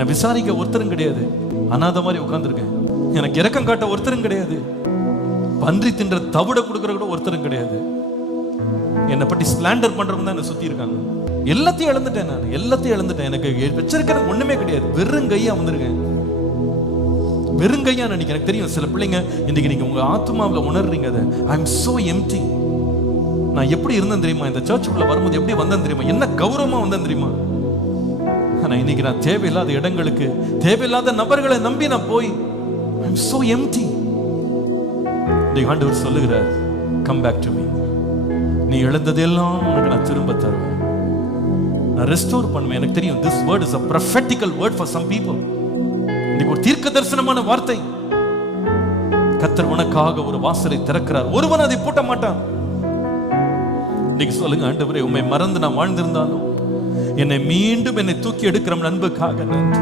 என்னை விசாரிக்க ஒருத்தரும் கிடையாது. அனாத மாதிரி உட்கார்ந்துருக்கேன். எனக்கு இரக்கம் காட்ட ஒருத்தரும் கிடையாது. பன்றி தின்ற தவிட கொடுக்கற கூட ஒருத்தரும் கிடையாது. என்னை பற்றி ஸ்லாண்டர் பண்றவங்க தான் என்னை சுத்தி இருக்காங்க. எல்லாத்தையும் இழந்துட்டேன். நான் எல்லாத்தையும் இழந்துட்டேன். எனக்கு வச்சிருக்கிற ஒண்ணுமே கிடையாது. வெறுங்கையா வந்திருக்கேன். வெறுங்கையா நினைக்கிறேன். எனக்கு தெரியும் சில பிள்ளைங்க இன்னைக்கு நீங்க உங்க ஆத்மாவில் உணர்றீங்க. அதை ஐ எம் சோ எம்டி. நான் எப்படி இருந்தேன் தெரியுமா? இந்த சர்ச்சுக்குள்ள வரும்போது எப்படி வந்தேன் தெரியுமா? என்ன கௌரவமா வந்தேன் தெரியுமா? ஆனா இன்னைக்கு நான் தேவையில்லாத இடங்களுக்கு, தேவையில்லாத நபர்களை நம்பி நான் போய் ஐ எம் சோ எம்டி. ஆண்டவர் சொல்லுகிறார், கம் பேக் டு மீ. நீ இழந்ததெல்லாம் உனக்கு நான் திரும்ப தருவேன். நான் ரெஸ்டோர் பண்ணுவேன். எனக்கு தெரியும் this word is a prophetical word for some people. இன்னைக்கு ஒரு தீர்க்க தரிசனமான வார்த்தை. கர்த்தர் உனக்காக ஒரு வாசலை திறக்கிறார். ஒருவன் அதை பூட்ட மாட்டான். இன்னைக்கு சொல்லுங்க, ஆண்டவரே, உம்மை மறந்து நான் வாழ்ந்திருந்தாலும் என்னை மீண்டும் என்னை தூக்கி எடுக்கிற அன்புக்காக நன்றி.